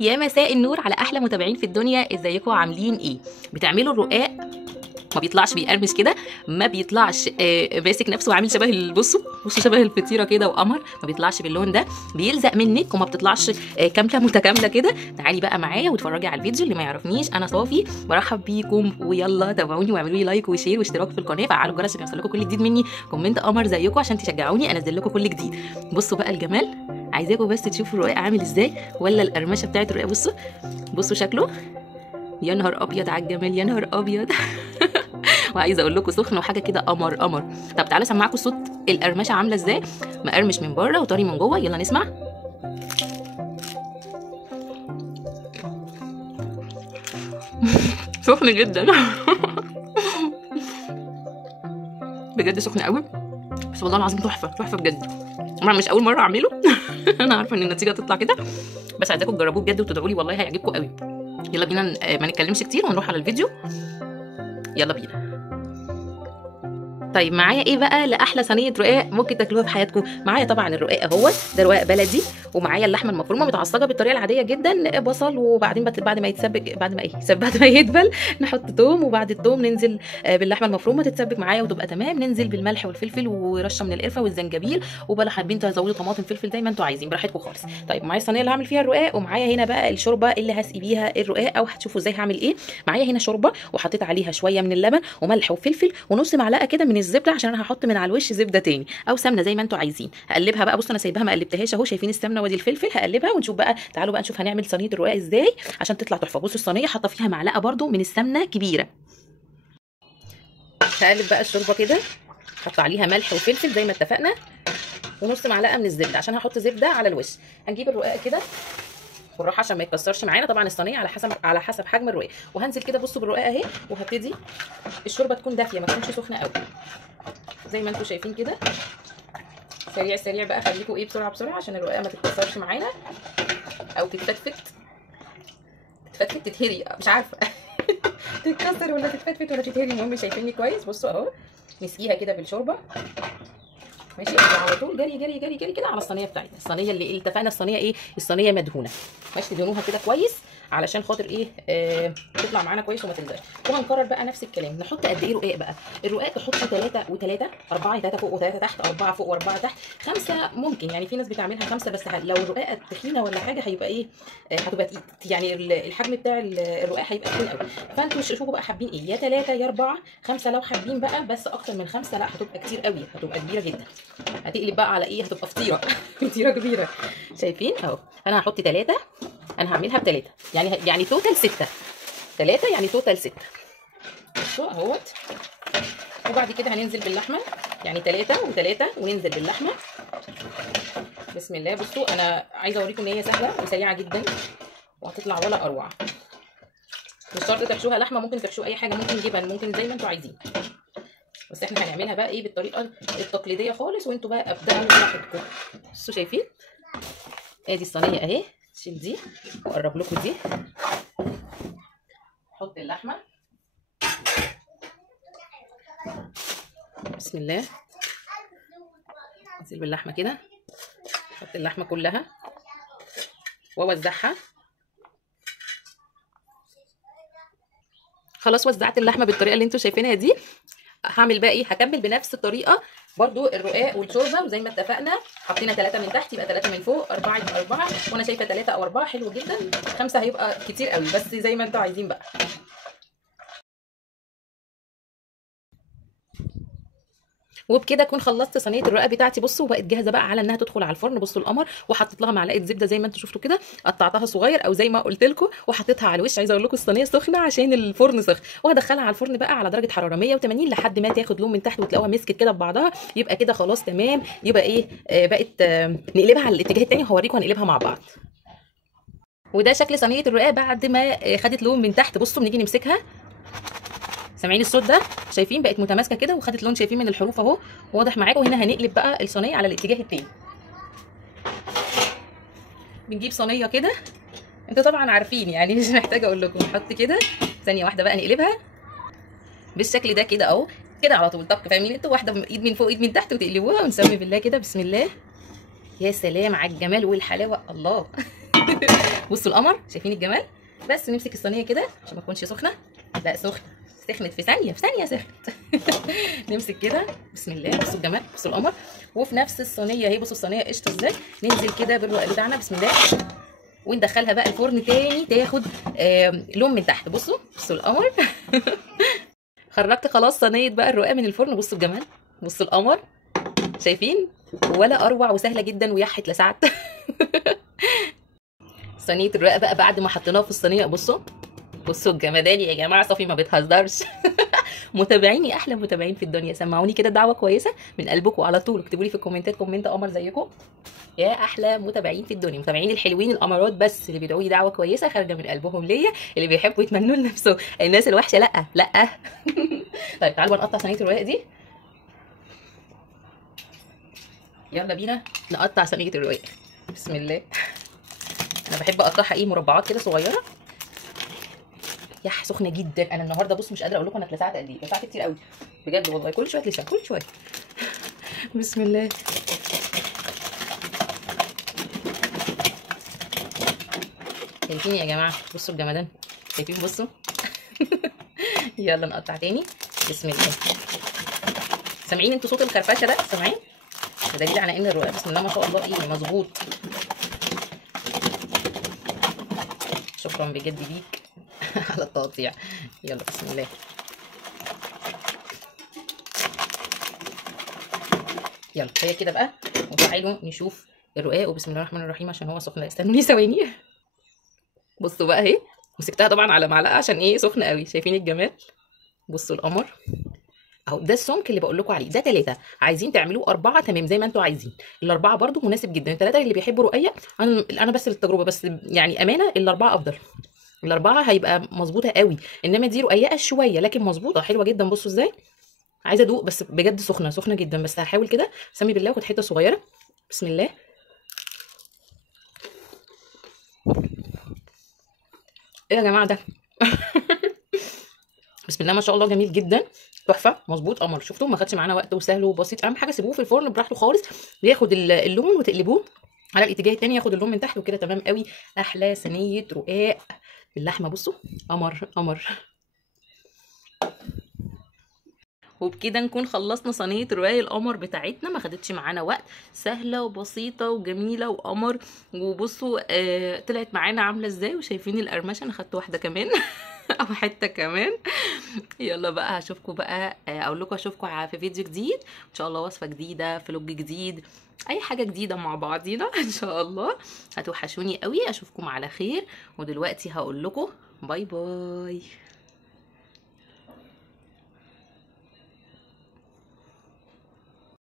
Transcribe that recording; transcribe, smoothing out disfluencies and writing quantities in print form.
يا مساء النور على احلى متابعين في الدنيا، ازيكم عاملين ايه؟ بتعملوا الرقاق ما بيطلعش بيقرمش كده، ما بيطلعش ماسك نفسه وعامل شبه بصوا شبه الفطيره كده وقمر، ما بيطلعش باللون ده، بيلزق منك وما بتطلعش كامله متكامله كده. تعالي بقى معايا واتفرجي على الفيديو. اللي ما يعرفنيش انا صافي، برحب بيكم ويلا تابعوني واعملوا لي لايك وشير واشتراك في القناه، فعلوا الجرس عشان يوصلكم كل جديد مني، كومنت قمر زيكم عشان تشجعوني انزل لكم كل جديد. بصوا بقى الجمال، عايزاكم بس تشوفوا الرقاق عامل ازاي ولا القرمشه بتاعت الرقاق. بصوا شكله، يا نهار ابيض على الجمال، يا نهار ابيض. وعايزه اقول لكم سخن وحاجه كده قمر قمر. طب تعالوا اسمعكم صوت القرمشه عامله ازاي، مقرمش من بره وطري من جوه. يلا نسمع. سخن جدا. بجد سخن قوي، بس والله العظيم تحفه تحفه بجد. طبعا مش اول مره اعمله. انا عارفه ان النتيجه تطلع كده، بس عايزاكم تجربوه بجد وتدعوا لي، والله هيعجبكم قوي. يلا بينا ما نتكلمش كتير ونروح على الفيديو. يلا بينا. طيب معايا ايه بقى لاحلى صينيه رقاق ممكن تاكلوها في حياتكم؟ معايا طبعا الرقاق اهوت، ده رقاق بلدي، ومعايا اللحمه المفرومه متعصجه بالطريقه العاديه جدا، بصل، وبعدين بعد ما يتسبك، بعد ما يدبل نحط توم، وبعد التوم ننزل باللحمه المفرومه تتسبك معايا وتبقى تمام، ننزل بالملح والفلفل ورشه من القرفه والزنجبيل، وبلا حابين تزودوا طماطم فلفل زي ما انتوا عايزين براحتكم خالص. طيب معايا الصينيه اللي هعمل فيها الرقاق، ومعايا هنا بقى الشوربه اللي هسقي بيها الرقاق، او هتشوفوا ازاي هعمل ايه. معايا هنا شوربه وحطيت عليها شويه من اللبن وملح وفلفل ونص معلقه كده من الزبده، عشان انا هحط من على الوش زبده تاني او سمنه زي ما انتوا عايزين. هقلبها بقى، بصوا انا سايباها ما قلبتهاش اهو، شايفين السمنه ودي الفلفل، هقلبها ونشوف بقى. تعالوا بقى نشوف هنعمل صينيه الرقاق ازاي عشان تطلع تحفه. بصوا الصينيه حاطه فيها معلقه برده من السمنه كبيره. هقلب بقى الشوربه كده، حط عليها ملح وفلفل زي ما اتفقنا، ونص معلقه من الزبده عشان هحط زبده على الوش. هنجيب الرقاق كده بالراحه عشان ما يتكسرش معانا، طبعا الصينيه على حسب حجم الرقاق. وهنزل كده بصوا بالرقاق اهي، وهبتدي الشوربه تكون دافيه ما تكونش سخنه قوي زي ما انتم شايفين كده. سريع سريع بقى، خليكم ايه بسرعه بسرعه عشان الرقاقه ما تتكسرش معانا او تتفتفت تتهري، مش عارفه. تتكسر ولا تتفتفت ولا تتهري، المهم شايفيني كويس. بصوا اهو، نسقيها كده بالشوربه ماشي، على طول جري جري جري جري كده على الصينيه بتاعتنا. الصينيه اللي اتفقنا الصينيه ايه؟ الصينيه مدهونه ماشي، تدهنوها كده كويس علشان خاطر ايه تطلع معانا كويس وما تلزقش. وهنكرر بقى نفس الكلام. نحط قد ايه رقاق بقى؟ الرقاق تحطوا 3 و3، 4، 3 فوق و3 تحت، 4 فوق و4 تحت، 5 ممكن، يعني في ناس بتعملها 5 بس. لو الرقاقه تخينه ولا حاجه هيبقى ايه، هتبقى يعني الحجم بتاع الرقاق هيبقى تخين قوي. فانتوا شوفوا بقى حابين ايه، يا 3 يا 4، 5 لو حابين بقى، بس اكتر من 5 لا هتبقى كتير قوي، هتبقى كبيره جدا، هتقلب بقى على ايه، هتبقى فطيره. فطيره كبيره شايفين اهو. انا هحط 3، انا هعملها ب3 يعني توتال 6، 3 يعني توتال 6. بصوا اهوت. وبعد كده هننزل باللحمه، يعني 3 و3 وننزل باللحمه. بسم الله. بصوا انا عايزه اوريكم ان هي سهله وسريعه جدا وهتطلع ولا اروع. مش شرط تحشوها لحمه، ممكن تحشوا اي حاجه، ممكن جبن، ممكن زي ما انتوا عايزين، بس احنا هنعملها بقى ايه بالطريقه التقليديه خالص، وانتوا بقى ابدعوا براحتكم. بصوا شايفين ادي الصينيه اهي، شيل دي واقرب لكم دي. حط اللحمه، بسم الله، انزل باللحمه كده، حط اللحمه كلها واوزعها. خلاص وزعت اللحمه بالطريقه اللي انتوا شايفينها دي. هعمل بقى ايه، هكمل بنفس الطريقه برضو الرقاق والشوربه، وزي ما اتفقنا حطينا 3 من تحت يبقى 3 من فوق، 4 يبقى 4، وانا شايفه 3 او 4 حلو جدا، 5 هيبقى كتير قوي، بس زي ما انتوا عايزين بقى. وبكده اكون خلصت صينيه الرقاق بتاعتي. بصوا وبقت جاهزه بقى على انها تدخل على الفرن. بصوا القمر، وحطيت لها معلقه زبده زي ما انتم شفتوا كده، قطعتها صغير او زي ما قلت لكم، وحطيتها على الوش. عايزه اقول لكم الصينيه سخنه عشان الفرن سخن، وهدخلها على الفرن بقى على درجه حراره 180 لحد ما تاخد لون من تحت وتلاقوها مسكت كده ببعضها. يبقى كده خلاص تمام. يبقى ايه بقت نقلبها على الاتجاه الثاني، وهوريكم هنقلبها مع بعض. وده شكل صينيه الرقاق بعد ما خدت لون من تحت. بصوا بنيجي نمسكها، سامعين الصوت ده؟ شايفين بقت متماسكه كده وخدت لون، شايفين من الحروف اهو واضح معاكم. وهنا هنقلب بقى الصينيه على الاتجاه التاني. بنجيب صينيه كده، انتوا طبعا عارفين يعني مش محتاجه اقول لكم. نحط كده، ثانيه واحده بقى نقلبها بالشكل ده كده اهو، كده على طول. طب فاهمين انتوا، واحده ايد من فوق ايد من تحت وتقلبوها، ونسمي بالله كده، بسم الله. يا سلام على الجمال والحلاوه، الله. بصوا القمر، شايفين الجمال؟ بس نمسك الصينيه كده عشان ما تكونش سخنه. لا سخنه، سخنت في ثانيه، في ثانيه سخنت. نمسك كده بسم الله. بصوا الجمال، بصوا القمر. وفي نفس الصينيه اهي، بصوا الصينيه قشطه ازاي. ننزل كده بالرقاق بتاعنا بسم الله، وندخلها بقى الفرن تاني تاخد لون من تحت. بصوا بصوا القمر. خرجت خلاص صينيه بقى الرقاق من الفرن. بصوا الجمال، بصوا القمر، شايفين؟ ولا اروع وسهله جدا ويحت لسعت. صينيه الرقاق بقى بعد ما حطيناها في الصينيه، بصوا بصوا الجمدان يا جماعه. صافي ما بتهزرش. متابعيني احلى متابعين في الدنيا، سمعوني كده دعوه كويسه من قلبكم على طول، اكتبوا لي في الكومنتات كومنت قمر زيكم يا احلى متابعين في الدنيا، متابعين الحلوين الامارات بس اللي بيدعوا لي دعوه كويسه خارجه من قلبهم ليا، اللي بيحبوا يتمنوا لنفسهم. الناس الوحشه لا لا. طيب تعالوا بقى نقطع صينيه الرقاق دي. يلا بينا نقطع صينيه الرقاق بسم الله. انا بحب اقطعها ايه مربعات كده صغيره. يح سخنه جدا. انا النهارده بص مش قادره اقول لكم انا اتلسعت قد ايه، اتلسعت كتير قوي بجد والله. كل شويه اتلسع كل شويه. بسم الله. شايفين يا جماعه؟ بصوا الجمدان، شايفين؟ بصوا. يلا نقطع تاني بسم الله. سامعين انتوا صوت الخرفشه ده؟ سامعين؟ ده دليل على ان الرقاق بسم الله ما شاء الله ايه مظبوط. شكرا بجد ليك على التقطيع. يلا بسم الله. يلا هي كده بقى. وتعالوا نشوف الرقاق وبسم الله الرحمن الرحيم عشان هو سخن. استنوني ثواني. بصوا بقى اهي، مسكتها طبعا على معلقه عشان ايه سخنه قوي. شايفين الجمال؟ بصوا القمر اهو. ده السمك اللي بقول لكم عليه، ده 3. عايزين تعملوه 4 تمام زي ما انتوا عايزين. ال4 برده مناسب جدا. ال3 اللي بيحبوا رقيق، انا بس للتجربه بس يعني امانه ال4 افضل. ال4 هيبقى مظبوطه قوي، انما دي رقيقه شويه لكن مظبوطه حلوه جدا. بصوا ازاي، عايزه ادوق بس بجد سخنه سخنه جدا. بس هحاول كده سمي بالله واخد حته صغيره بسم الله. ايه يا جماعه ده؟ بسم الله ما شاء الله، جميل جدا، تحفه، مظبوط قمر. شفتوا ما خدش معانا وقت وسهل وبسيط. اهم حاجه سيبوه في الفرن براحته خالص ياخد اللون، وتقلبوه على الاتجاه التاني ياخد اللون من تحت وكده تمام قوي. احلى صينيه رقاق باللحمه. بصوا قمر قمر. وبكده نكون خلصنا صينيه رقاق القمر بتاعتنا. ما خدتش معانا وقت، سهله وبسيطه وجميله وقمر. وبصوا طلعت معانا عامله ازاي. وشايفين القرمشه، انا خدت واحده كمان او حته كمان. يلا بقى هشوفكم بقى، اقول لكم اشوفكم في فيديو جديد ان شاء الله، وصفه جديده، فلوج جديد، اي حاجه جديده مع بعضينا ان شاء الله. هتوحشوني قوي، اشوفكم على خير. ودلوقتي هقول لكم باي باي.